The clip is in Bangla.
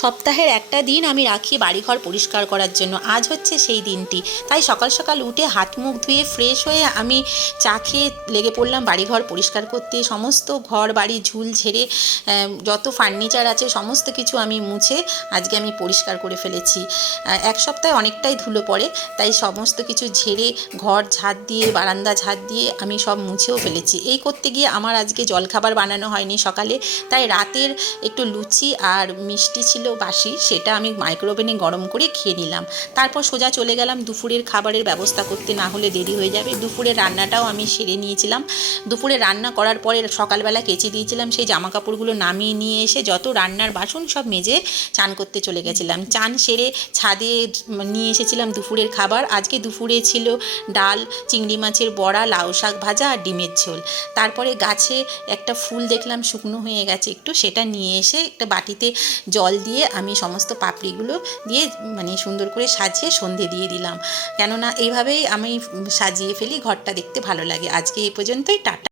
সপ্তাহের একটা দিন আমি রাখি বাড়িঘর পরিষ্কার করার জন্য। আজ হচ্ছে সেই দিনটি। তাই সকাল সকাল উঠে হাত মুখ ধুয়ে ফ্রেশ হয়ে আমি চা খেয়ে লেগে পড়লাম বাড়িঘর পরিষ্কার করতে। সমস্ত ঘর বাড়ি ঝুল ঝেড়ে যত ফার্নিচার আছে সমস্ত কিছু আমি মুছে আজকে আমি পরিষ্কার করে ফেলেছি। এক সপ্তাহে অনেকটাই ধুলো পড়ে, তাই সমস্ত কিছু ঝেড়ে ঘর ঝাড় দিয়ে বারান্দা ঝাড় দিয়ে আমি সব মুছেও ফেলেছি। এই করতে গিয়ে আমার আজকে জলখাবার বানানো হয়নি সকালে, তাই রাতের একটু লুচি আর মিষ্টি ছিল বাসি, সেটা আমি মাইক্রোওভেনে গরম করে খেয়ে নিলাম। তারপর সোজা চলে গেলাম দুপুরের খাবারের ব্যবস্থা করতে, না হলে দেরি হয়ে যাবে। দুপুরের রান্নাটাও আমি সেরে নিয়েছিলাম। দুপুরে রান্না করার পরে সকালবেলা কেচে দিয়েছিলাম সেই জামাকাপড়গুলো, নামিয়ে নিয়ে এসে যত রান্নার বাসন সব মেজে চান করতে চলে গেছিলাম। চান সেরে ছাদে নিয়ে এসেছিলাম দুপুরের খাবার। আজকে দুপুরে ছিল ডাল, চিংড়ি মাছের বড়া, লাউ শাক ভাজা আর ডিমের ঝোল। তারপরে গাছে একটা ফুল দেখলাম শুকনো হয়ে গেছে একটু, সেটা নিয়ে এসে একটা বাটিতে জল দিয়ে আমি সমস্ত পাপড়িগুলো দিয়ে সুন্দর করে সাজিয়ে সন্ধে দিয়ে দিলাম। কেননা এইভাবেই আমি সাজিয়ে ফেলি, ঘরটা দেখতে ভালো লাগে। আজকে এই পর্যন্তই, টাটা।